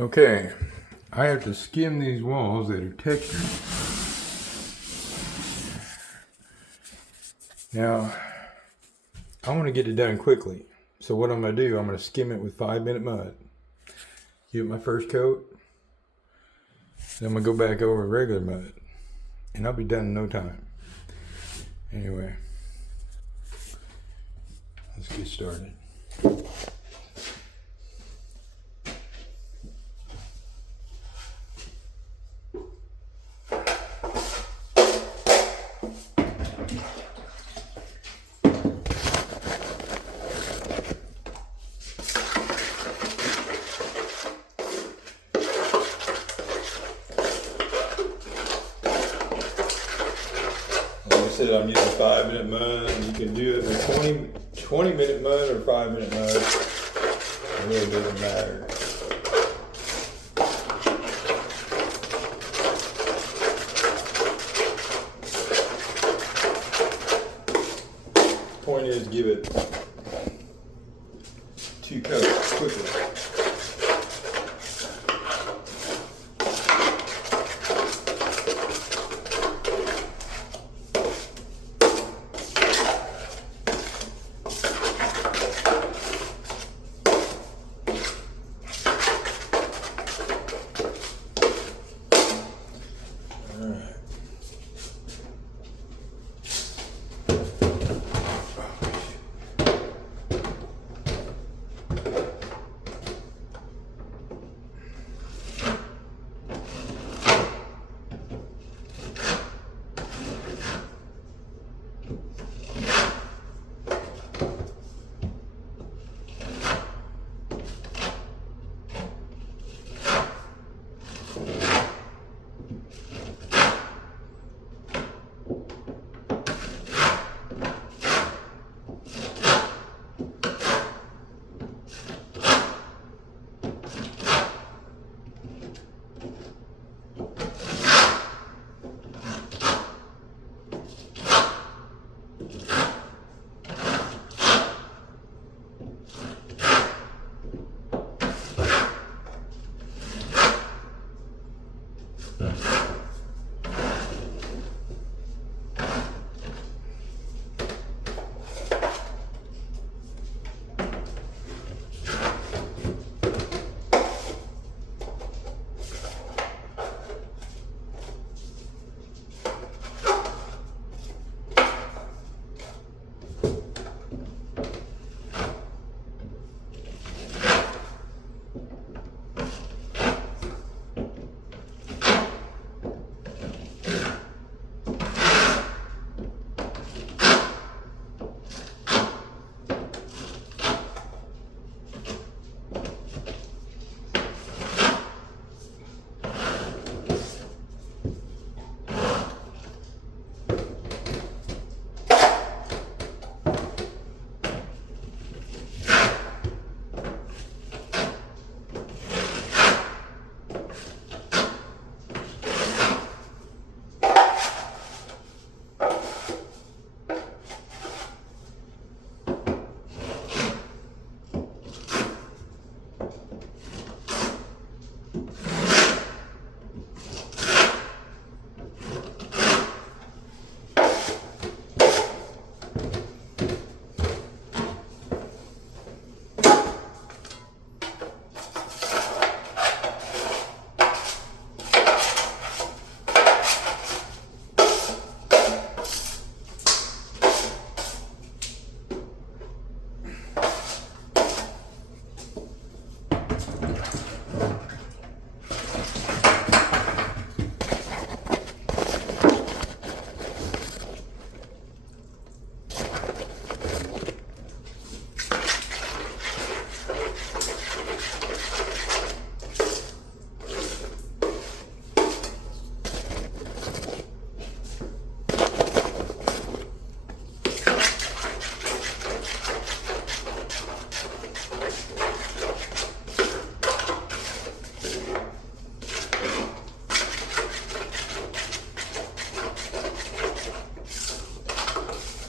Okay, I have to skim these walls that are textured. Now, I want to get it done quickly. So what I'm going to do, I'm going to skim it with 5-minute mud. Give it my first coat. Then I'm going to go back over regular mud. And I'll be done in no time. Anyway, let's get started. I'm using 5-minute mud. You can do it with 20-minute mud or 5-minute mud. It really doesn't matter. Point is, give it 2 coats quickly.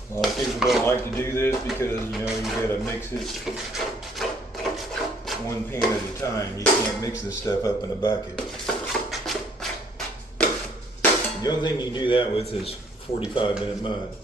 A lot of people don't like to do this because, you know, you gotta mix it one pan at a time. You can't mix this stuff up in a bucket. The only thing you can do that with is 45-minute mud.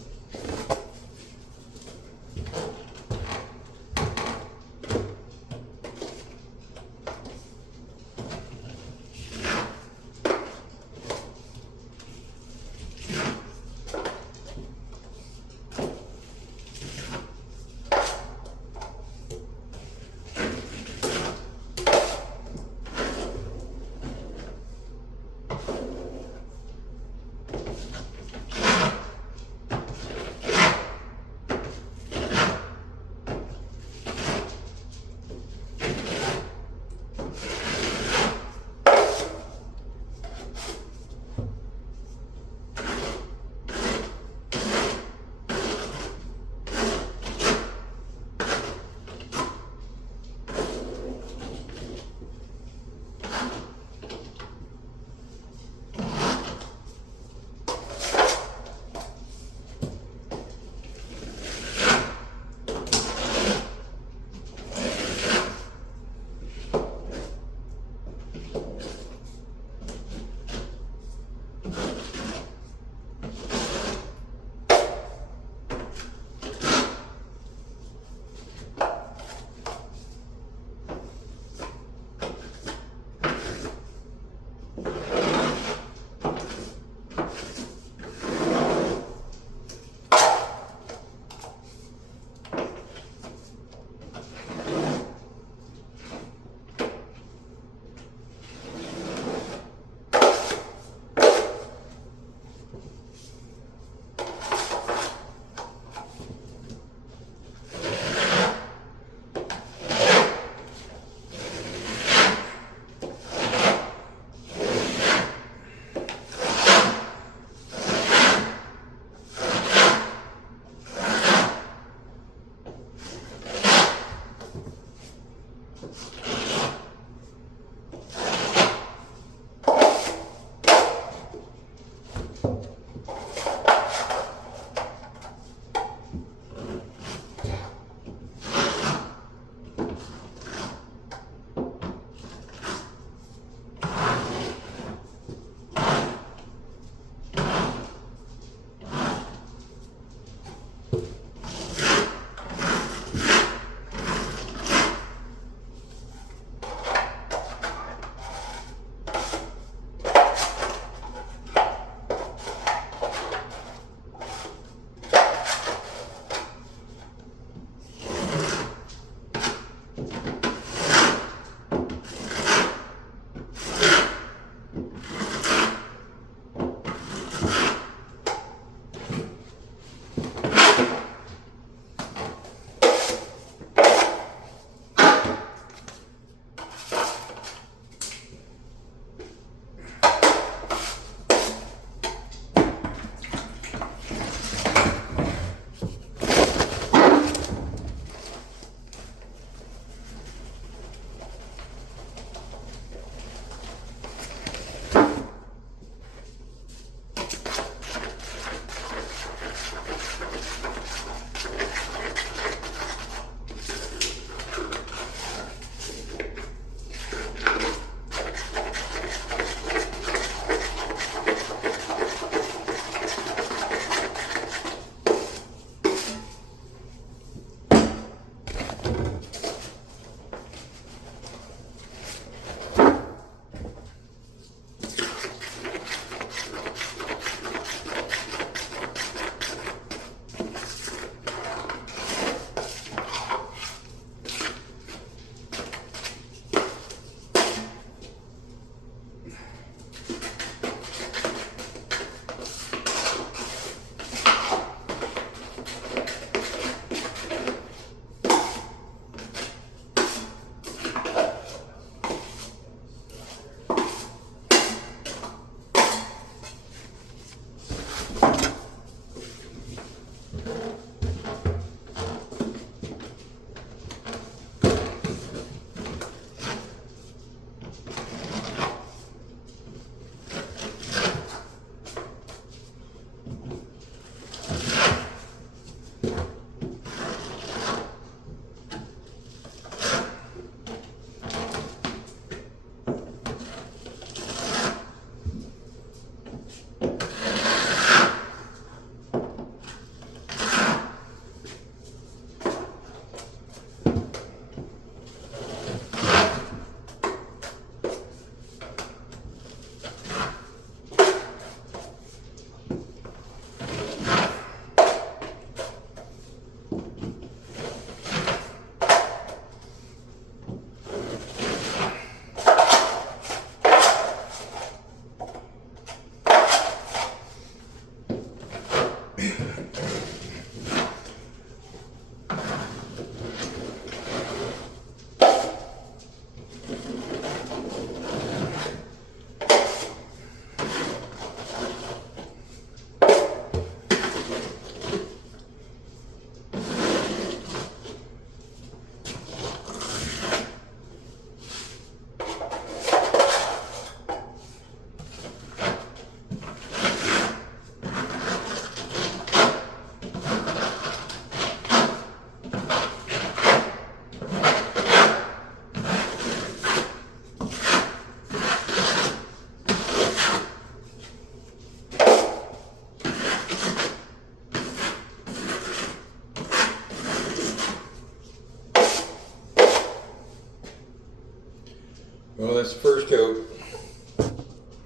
Well, that's the first coat.